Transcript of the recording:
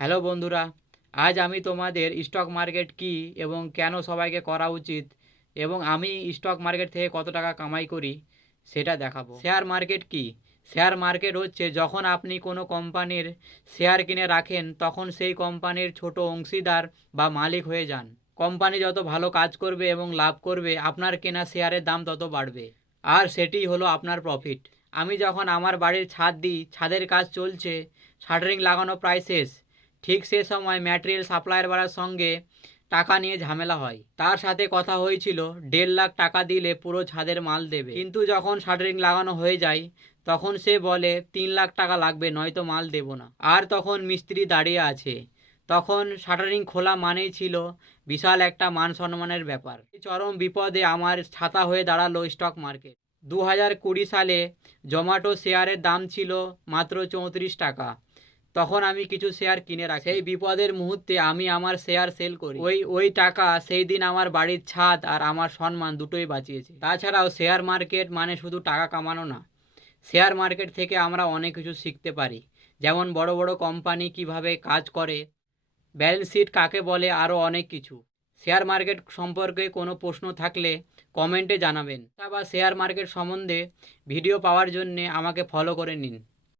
Hello বন্ধুরা, আজ আমি তোমাদের স্টক মার্কেট কী এবং কেন সবাইকে করা উচিত এবং আমি স্টক মার্কেট থেকে কত টাকা কামাই করি সেটা দেখাবো। শেয়ার মার্কেট কী? শেয়ার মার্কেট হচ্ছে যখন আপনি কোনো কোম্পানির শেয়ার কিনে রাখেন তখন সেই কোম্পানির ছোট অংশীদার বা মালিক হয়ে যান। কোম্পানি যত ভালো কাজ করবে এবং লাভ করবে আপনার কেনা শেয়ারের দাম তত বাড়বে, আর সেটিই হলো আপনার প্রফিট। আমি যখন আমার বাড়ির ছাদ দিই, ছাদের কাজ চলছে, শাটারিং লাগানো প্রায় শেষ, ঠিক সে সময় ম্যাটেরিয়াল সাপ্লায়ার বাড়ার সঙ্গে টাকা নিয়ে ঝামেলা হয়। তার সাথে কথা হয়েছিল 1.5 লাখ টাকা দিলে পুরো ছাদের মাল দেবে, কিন্তু যখন শাটারিং লাগানো হয়ে যায় তখন সে বলে 3 লাখ টাকা লাগবে, নয়তো মাল দেব না। আর তখন মিস্ত্রি দাঁড়িয়ে আছে। তখন শাটারিং খোলা মানেই ছিল বিশাল একটা মান সম্মানের ব্যাপার। এই চরম বিপদে আমার ছাতা হয়ে দাঁড়ালো স্টক মার্কেট। 2020 সালে জোম্যাটো শেয়ারের দাম ছিল মাত্র 34 টাকা। তখন আমি কিছু শেয়ার কিনে রাখি। সেই বিপদের মুহূর্তে আমি আমার শেয়ার সেল করি। ওই টাকা সেই দিন আমার বাড়ির ছাদ আর আমার সম্মান দুটোই বাঁচিয়েছে। তাছাড়াও শেয়ার মার্কেট মানে শুধু টাকা কামানো না, শেয়ার মার্কেট থেকে আমরা অনেক কিছু শিখতে পারি। যেমন বড় বড় কোম্পানি কিভাবে কাজ করে, ব্যালেন্স শিট কাকে বলে, আরও অনেক কিছু। শেয়ার মার্কেট সম্পর্কে কোনো প্রশ্ন থাকলে কমেন্টে জানাবেন। বা শেয়ার মার্কেট সম্বন্ধে ভিডিও পাওয়ার জন্যে আমাকে ফলো করে নিন।